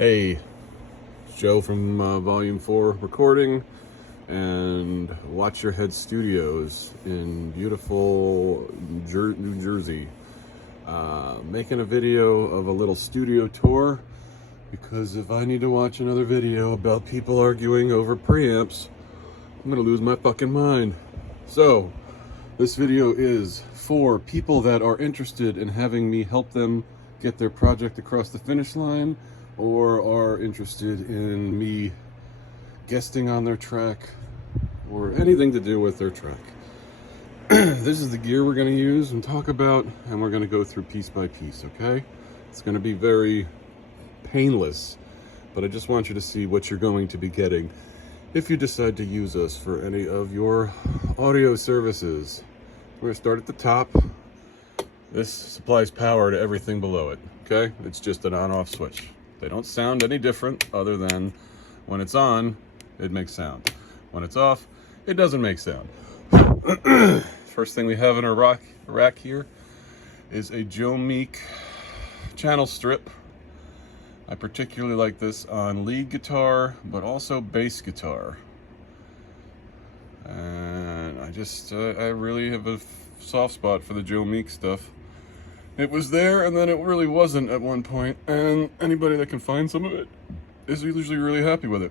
Hey, it's Joe from Volume 4 Recording and Watch Your Head Studios in beautiful New Jersey. Making a video of a little studio tour because if I need to watch another video about people arguing over preamps, I'm gonna lose my fucking mind. So, this video is for people that are interested in having me help them get their project across the finish line, or are interested in me guesting on their track, or anything to do with their track. This is the gear we're going to use and talk about, and we're going to go through piece by piece, okay? It's going to be very painless, but I just want you to see what you're going to be getting if you decide to use us for any of your audio services. We're going to start at the top. This supplies power to everything below it, okay? It's just an on-off switch. They don't sound any different other than when it's on, it makes sound. When it's off, it doesn't make sound. First thing we have in our rack here is a Joe Meek channel strip. I particularly like this on lead guitar, but also bass guitar. And I really have a soft spot for the Joe Meek stuff. It was there, and then it really wasn't at one point, and anybody that can find some of it is usually really happy with it.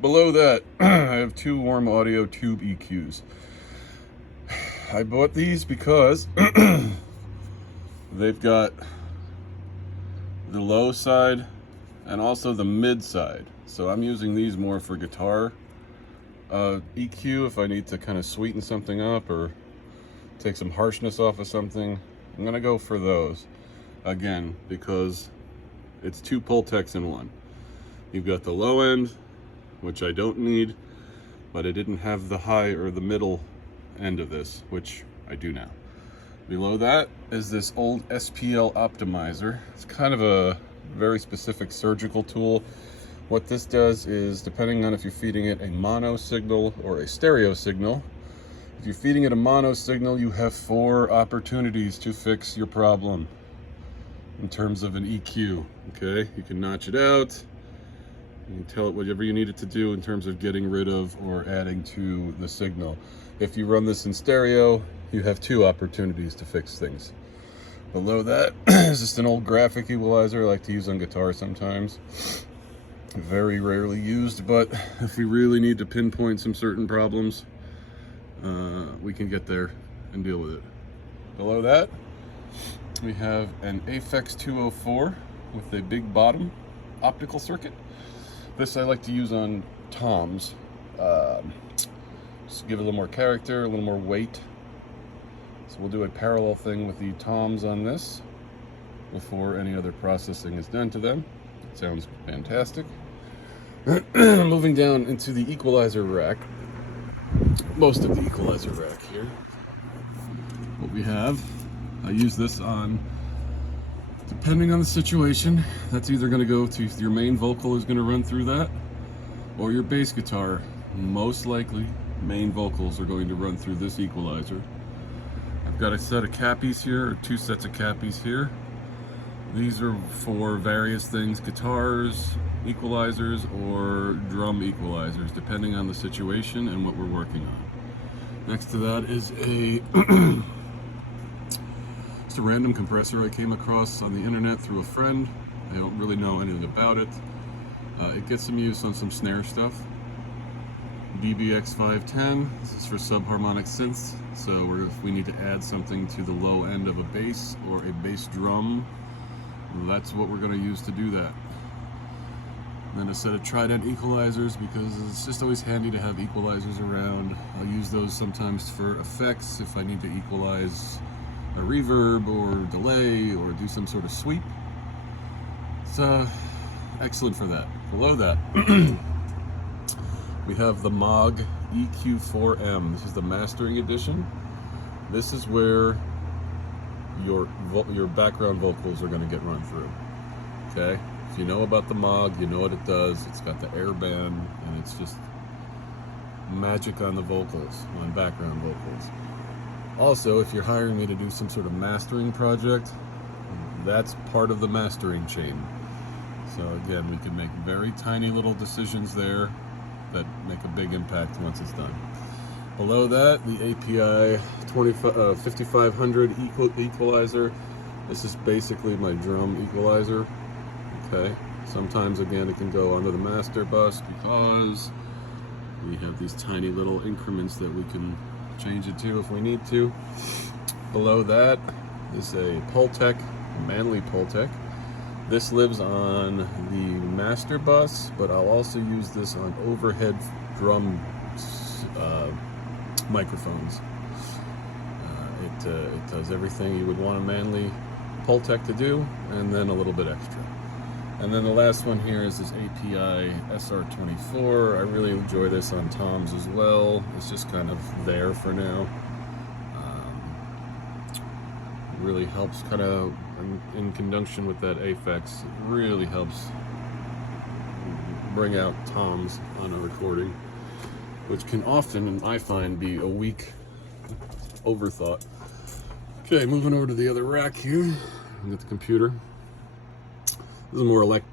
Below that, I have two Warm Audio tube EQs. I bought these because they've got the low side and also the mid side. So I'm using these more for guitar EQ if I need to kind of sweeten something up or take some harshness off of something. I'm gonna go for those again because it's two Pultecs in one. You've got the low end, which I don't need, but I didn't have the high or the middle end of this, which I do now. Below that is this old SPL optimizer. It's kind of a very specific surgical tool. What this does is, depending on if you're feeding it a mono signal or a stereo signal, if you're feeding it a mono signal, you have 4 opportunities to fix your problem in terms of an EQ, okay? You can notch it out, you can tell it whatever you need it to do in terms of getting rid of or adding to the signal. If you run this in stereo, you have 2 opportunities to fix things. Below that is just an old graphic equalizer I like to use on guitar sometimes. Very rarely used, but if we really need to pinpoint some certain problems, we can get there and deal with it. Below that, we have an Aphex 204 with a big bottom optical circuit. This I like to use on toms. Just give it a little more character, a little more weight. So we'll do a parallel thing with the toms on this before any other processing is done to them. It sounds fantastic. Moving down into the equalizer rack. Most of the equalizer rack here. What we have, I use this on, depending on the situation, that's either going to go to your main vocal is going to run through that, or your bass guitar. Most likely, main vocals are going to run through this equalizer. I've got a set of cappies here, or 2 sets of cappies here. These are for various things, guitars, equalizers, or drum equalizers, depending on the situation and what we're working on. Next to that is just a random compressor I came across on the internet through a friend. I don't really know anything about it. It gets some use on some snare stuff. DBX 510, this is for subharmonic synths, so if we need to add something to the low end of a bass or a bass drum, that's what we're going to use to do that. Then a set of Trident equalizers, because it's just always handy to have equalizers around. I'll use those sometimes for effects if I need to equalize a reverb or delay or do some sort of sweep. It's excellent for that. Below that, we have the Moog EQ4M. This is the mastering edition. This is where your background vocals are going to get run through. Okay? If you know about the Moog, you know what it does. It's got the air band, and it's just magic on the vocals, on background vocals. Also, if you're hiring me to do some sort of mastering project, that's part of the mastering chain. So again, we can make very tiny little decisions there that make a big impact once it's done. Below that, the API 5500 equalizer. This is basically my drum equalizer. Okay. Sometimes, again, it can go onto the master bus because we have these tiny little increments that we can change it to if we need to. Below that is a Pultec, Manly Pultec. This lives on the master bus, but I'll also use this on overhead drum microphones. It does everything you would want a Manly Pultec to do, and then a little bit extra. And then the last one here is this API SR24. I really enjoy this on toms as well. It's just kind of there for now. It really helps kind of, in conjunction with that Aphex, it really helps bring out toms on a recording, which can often, I find, be a weak overthought. Okay, moving over to the other rack here. Get the computer.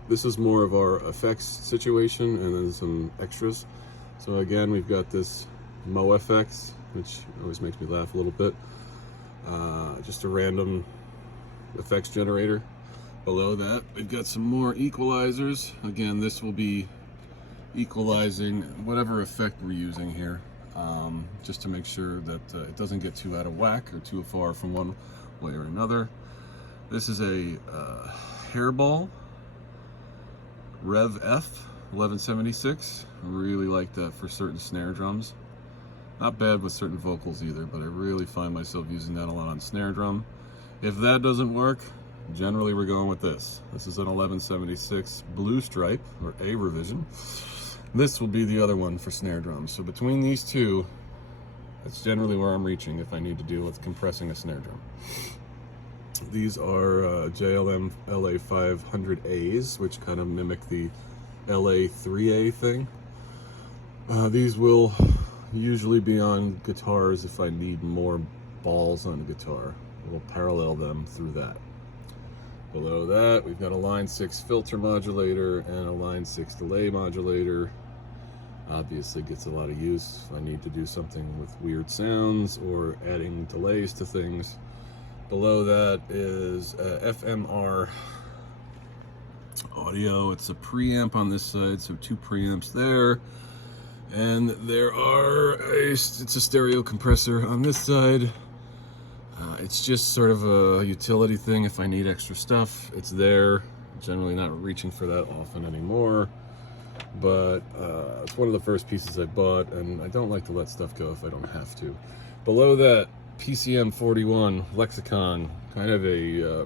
This is more of our effects situation, and then some extras. So again, we've got this MoFX, which always makes me laugh a little bit. Just a random effects generator. Below that, we've got some more equalizers. Again, this will be equalizing whatever effect we're using here, just to make sure that it doesn't get too out of whack or too far from one way or another. This is a hairball Rev F 1176. I really like that for certain snare drums. Not bad with certain vocals either, but I really find myself using that a lot on snare drum. If that doesn't work, generally we're going with this. This is an 1176 Blue Stripe, or A revision. This will be the other one for snare drums. So between these two, that's generally where I'm reaching if I need to deal with compressing a snare drum. These are JLM LA 500As, which kind of mimic the LA 3A thing. These will usually be on guitars if I need more balls on the guitar. We'll parallel them through that. Below that, we've got a line 6 filter modulator and a line 6 delay modulator. Obviously gets a lot of use if I need to do something with weird sounds or adding delays to things. Below that is FMR audio. It's a preamp on this side, so 2 preamps there. And there are it's a stereo compressor on this side. It's just sort of a utility thing. If I need extra stuff, it's there. Generally not reaching for that often anymore. But it's one of the first pieces I bought, and I don't like to let stuff go if I don't have to. Below that, PCM 41 Lexicon, kind of a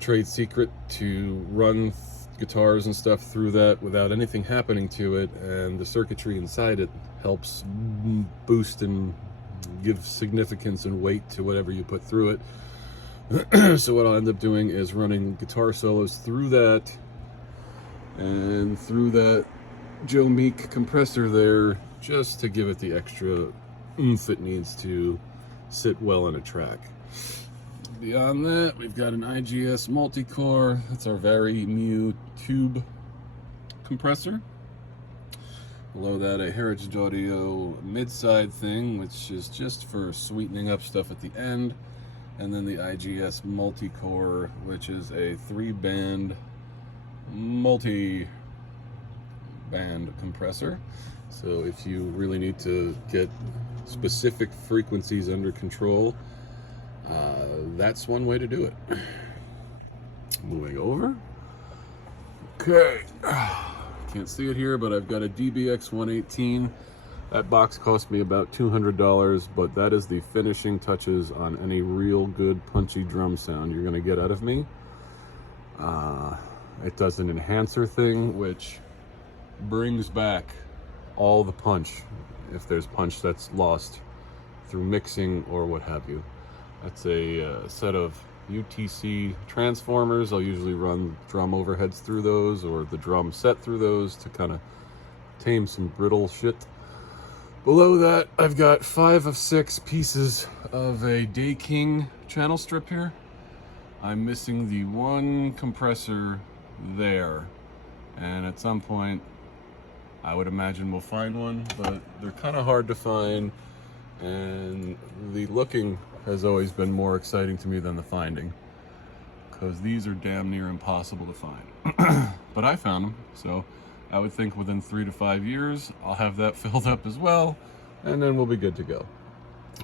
trade secret to run guitars and stuff through that without anything happening to it, and the circuitry inside it helps boost and give significance and weight to whatever you put through it. So what I'll end up doing is running guitar solos through that, and through that Joe Meek compressor there, just to give it the extra oomph it needs to sit well on a track. Beyond that, we've got an IGS multi-core. That's our Vari Mu tube compressor. Below that, a Heritage Audio mid-side thing, which is just for sweetening up stuff at the end. And then the IGS multi-core, which is a 3-band multi-band compressor. So if you really need to get specific frequencies under control, that's one way to do it. Moving over. Okay. Can't see it here, but I've got a DBX 118. That box cost me about $200, but that is the finishing touches on any real good punchy drum sound you're going to get out of me. It does an enhancer thing, which brings back all the punch, if there's punch that's lost through mixing or what have you. That's a set of UTC transformers. I'll usually run drum overheads through those, or the drum set through those, to kind of tame some brittle shit. Below that, I've got 5 of 6 pieces of a Day King channel strip here. I'm missing the one compressor there. And at some point, I would imagine we'll find one, but they're kind of hard to find, and the looking has always been more exciting to me than the finding, because these are damn near impossible to find. But I found them, so I would think within 3 to 5 years I'll have that filled up as well, and then we'll be good to go.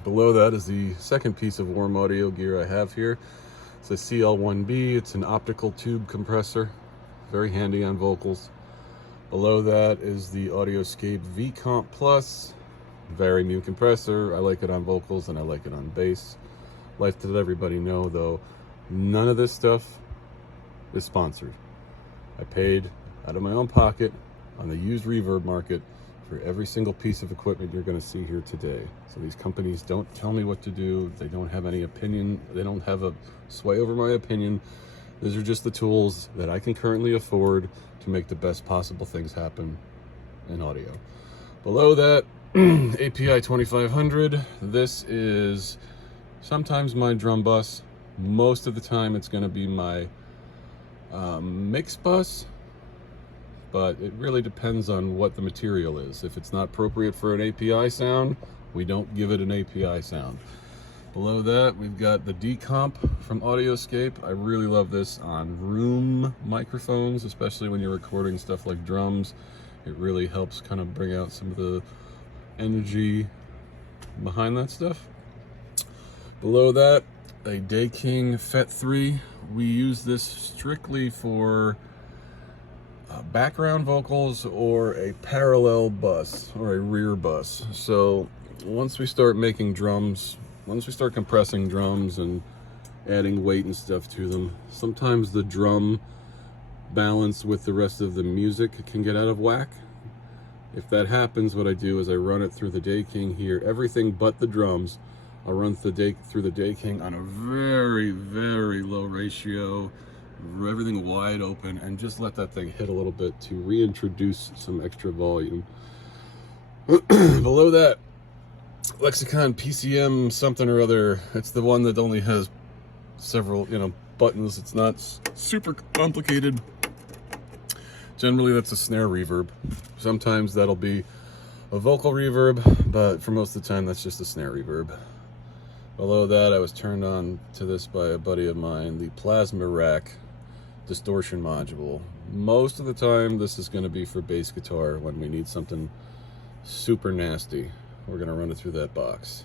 Below that is the second piece of warm audio gear I have here. It's a CL1B. It's an optical tube compressor, very handy on vocals. Below that is the Audioscape V-Comp Plus, very new compressor. I like it on vocals and I like it on bass. Like to let everybody know though, none of this stuff is sponsored. I paid out of my own pocket on the used reverb market for every single piece of equipment you're going to see here today. So these companies don't tell me what to do. They don't have any opinion. They don't have a sway over my opinion. These are just the tools that I can currently afford to make the best possible things happen in audio. Below that, API 2500. This is sometimes my drum bus. Most of the time it's going to be my mix bus, but it really depends on what the material is. If it's not appropriate for an API sound, we don't give it an API sound. Below that, we've got the D-Comp from Audioscape. I really love this on room microphones, especially when you're recording stuff like drums. It really helps kind of bring out some of the energy behind that stuff. Below that, a Day King FET 3. We use this strictly for background vocals or a parallel bus or a rear bus. So once we start making drums, once we start compressing drums and adding weight and stuff to them, sometimes the drum balance with the rest of the music can get out of whack. If that happens, what I do is I run it through the Day King here, everything but the drums. I'll run through the Day King on a very, very low ratio, everything wide open, and just let that thing hit a little bit to reintroduce some extra volume. Below that, Lexicon PCM something or other. It's the one that only has several, buttons. It's not super complicated. Generally, that's a snare reverb. Sometimes that'll be a vocal reverb, but for most of the time, that's just a snare reverb. Below that, I was turned on to this by a buddy of mine, the Plasma Rack distortion module. Most of the time, this is going to be for bass guitar when we need something super nasty. We're going to run it through that box.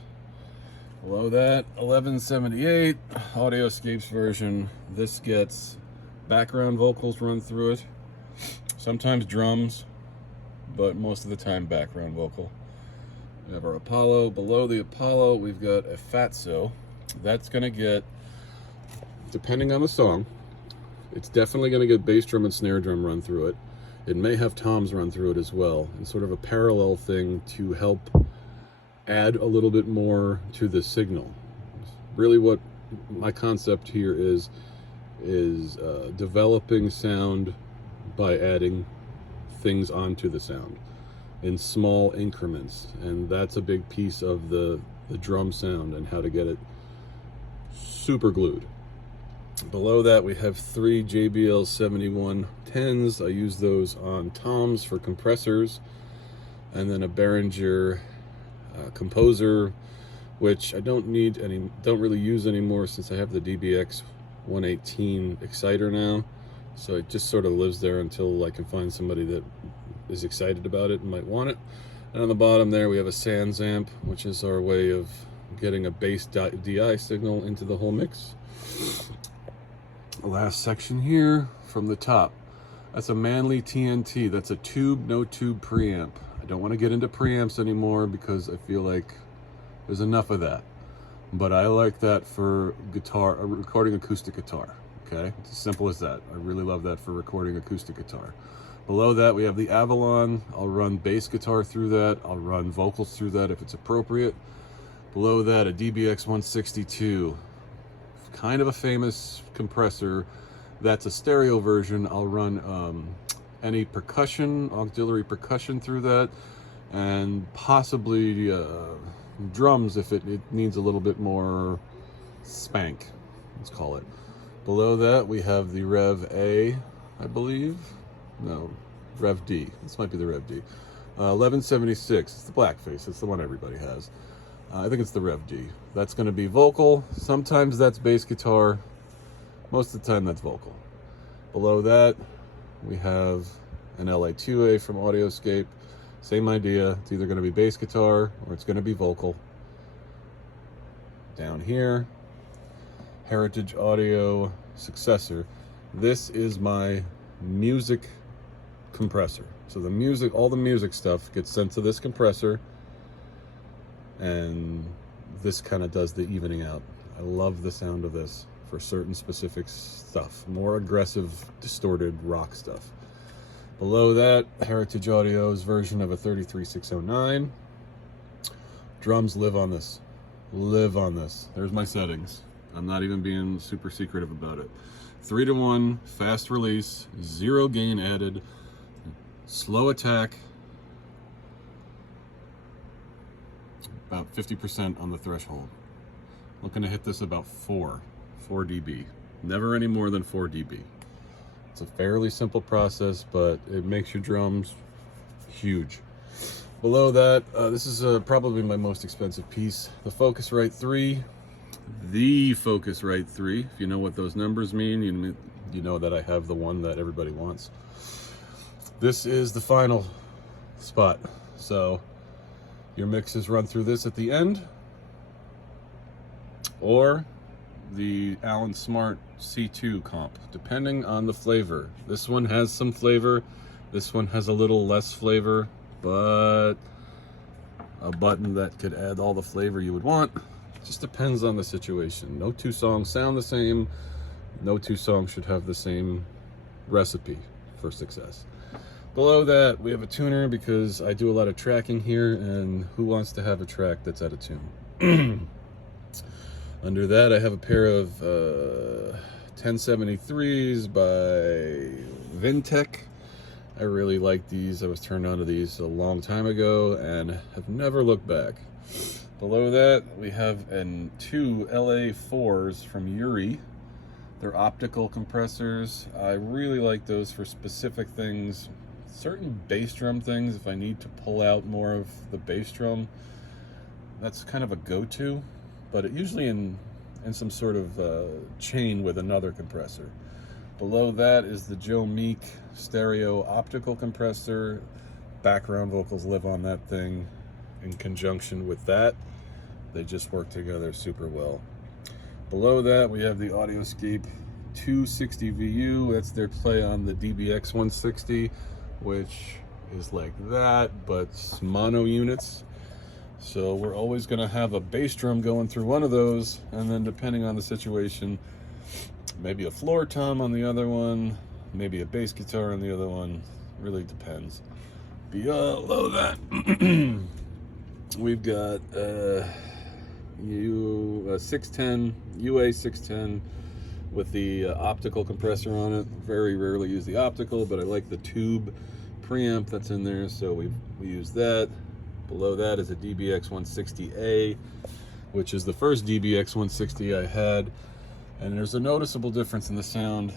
Below that, 1178 Audioscape's version. This gets background vocals run through it. Sometimes drums, but most of the time background vocal. We have our Apollo. Below the Apollo, we've got a Fatso. That's going to get, depending on the song, it's definitely going to get bass drum and snare drum run through it. It may have toms run through it as well. It's sort of a parallel thing to help add a little bit more to the signal. Really what my concept here is developing sound by adding things onto the sound in small increments, and that's a big piece of the drum sound and how to get it super glued. Below that, we have 3 JBL 7110s. I use those on toms for compressors, and then a Behringer Composer, which I don't really use anymore since I have the DBX 118 exciter now. So it just sort of lives there until I can find somebody that is excited about it and might want it. And on the bottom there, we have a Sans amp, which is our way of getting a bass DI signal into the whole mix. The last section here from the top, that's a Manley TNT. That's a tube, no tube preamp. I don't want to get into preamps anymore because I feel like there's enough of that. But I like that for guitar, recording acoustic guitar. Okay, it's as simple as that. I really love that for recording acoustic guitar. Below that, we have the Avalon. I'll run bass guitar through that. I'll run vocals through that if it's appropriate. Below that, a DBX 162. Kind of a famous compressor. That's a stereo version. I'll run any percussion, auxiliary percussion through that, and possibly drums if it needs a little bit more spank, let's call it. Below that, we have the Rev A I believe. No, Rev D. This might be the Rev D. 1176. It's the blackface. It's the one everybody has. I think it's the Rev D. That's going to be vocal. Sometimes that's bass guitar. Most of the time that's vocal. Below that, we have an LA2A from Audioscape. Same idea. It's either going to be bass guitar or it's going to be vocal. Down here, Heritage Audio Successor. This is my music compressor. So the music, all the music stuff gets sent to this compressor, and this kind of does the evening out. I love the sound of this for certain specific stuff, more aggressive, distorted rock stuff. Below that, Heritage Audio's version of a 33609. Drums live on this. Live on this. There's my settings. I'm not even being super secretive about it. 3-to-1, fast release, 0 gain added, slow attack, about 50% on the threshold. Looking to hit this about 4 dB. Never any more than 4 dB. It's a fairly simple process, but it makes your drums huge. Below that, this is probably my most expensive piece, the Focusrite 3. The Focusrite 3. If you know what those numbers mean, you know that I have the one that everybody wants. This is the final spot. So your mixes run through this at the end, or the Allen Smart C2 comp, depending on the flavor. This one has some flavor. This one has a little less flavor, but a button that could add all the flavor you would want. Just depends on the situation. No two songs sound the same. No two songs should have the same recipe for success. Below that, we have a tuner because I do a lot of tracking here, and who wants to have a track that's out of tune? Under that, I have a pair of 1073s by Vintech. I really like these. I was turned on to these a long time ago and have never looked back. Below that, we have two LA4s from Yuri. They're optical compressors. I really like those for specific things. Certain bass drum things, if I need to pull out more of the bass drum, that's kind of a go-to, but usually in some sort of chain with another compressor. Below that is the Joe Meek stereo optical compressor. Background vocals live on that thing in conjunction with that. They just work together super well. Below that, we have the Audioscape 260 VU. That's their play on the DBX 160, which is like that, but mono units. So we're always gonna have a bass drum going through one of those, and then depending on the situation, maybe a floor tom on the other one, maybe a bass guitar on the other one. Really depends. Below that, we've got UA 610 with the optical compressor on it. Very rarely use the optical, but I like the tube preamp that's in there, so we use that. Below that is a DBX 160A, which is the first DBX 160 I had, and there's a noticeable difference in the sound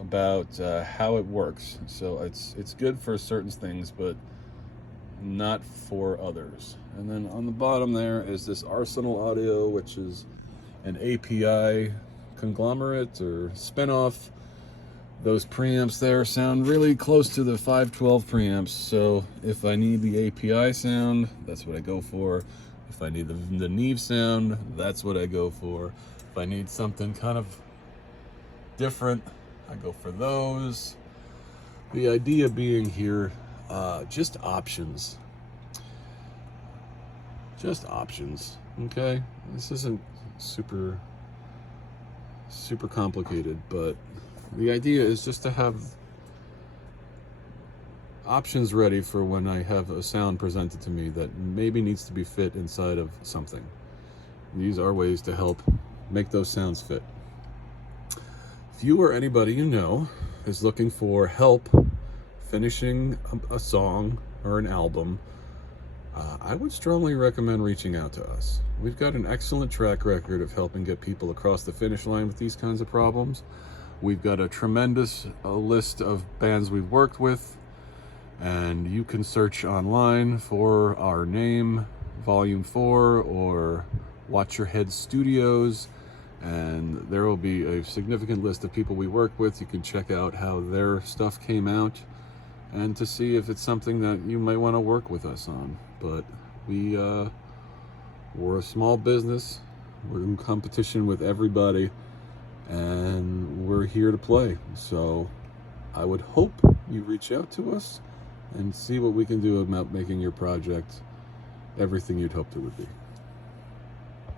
about how it works. So it's good for certain things, but not for others. And then on the bottom there is this Arsenal Audio, which is an API conglomerate or spinoff. Those preamps there sound really close to the 512 preamps, so if I need the API sound, that's what I go for. If I need the Neve sound, that's what I go for. If I need something kind of different, I go for those. The idea being here, just options. Just options, okay? This isn't super complicated, but the idea is just to have options ready for when I have a sound presented to me that maybe needs to be fit inside of something. These are ways to help make those sounds fit. If you or anybody you know is looking for help finishing a song or an album, I would strongly recommend reaching out to us. We've got an excellent track record of helping get people across the finish line with these kinds of problems. We've got a tremendous list of bands we've worked with, and you can search online for our name, Volume 4, or Watch Your Head Studios, and there will be a significant list of people we work with. You can check out how their stuff came out and to see if it's something that you might want to work with us on. But we're a small business. We're in competition with everybody, and we're here to play. So I would hope you reach out to us and see what we can do about making your project everything you'd hoped it would be.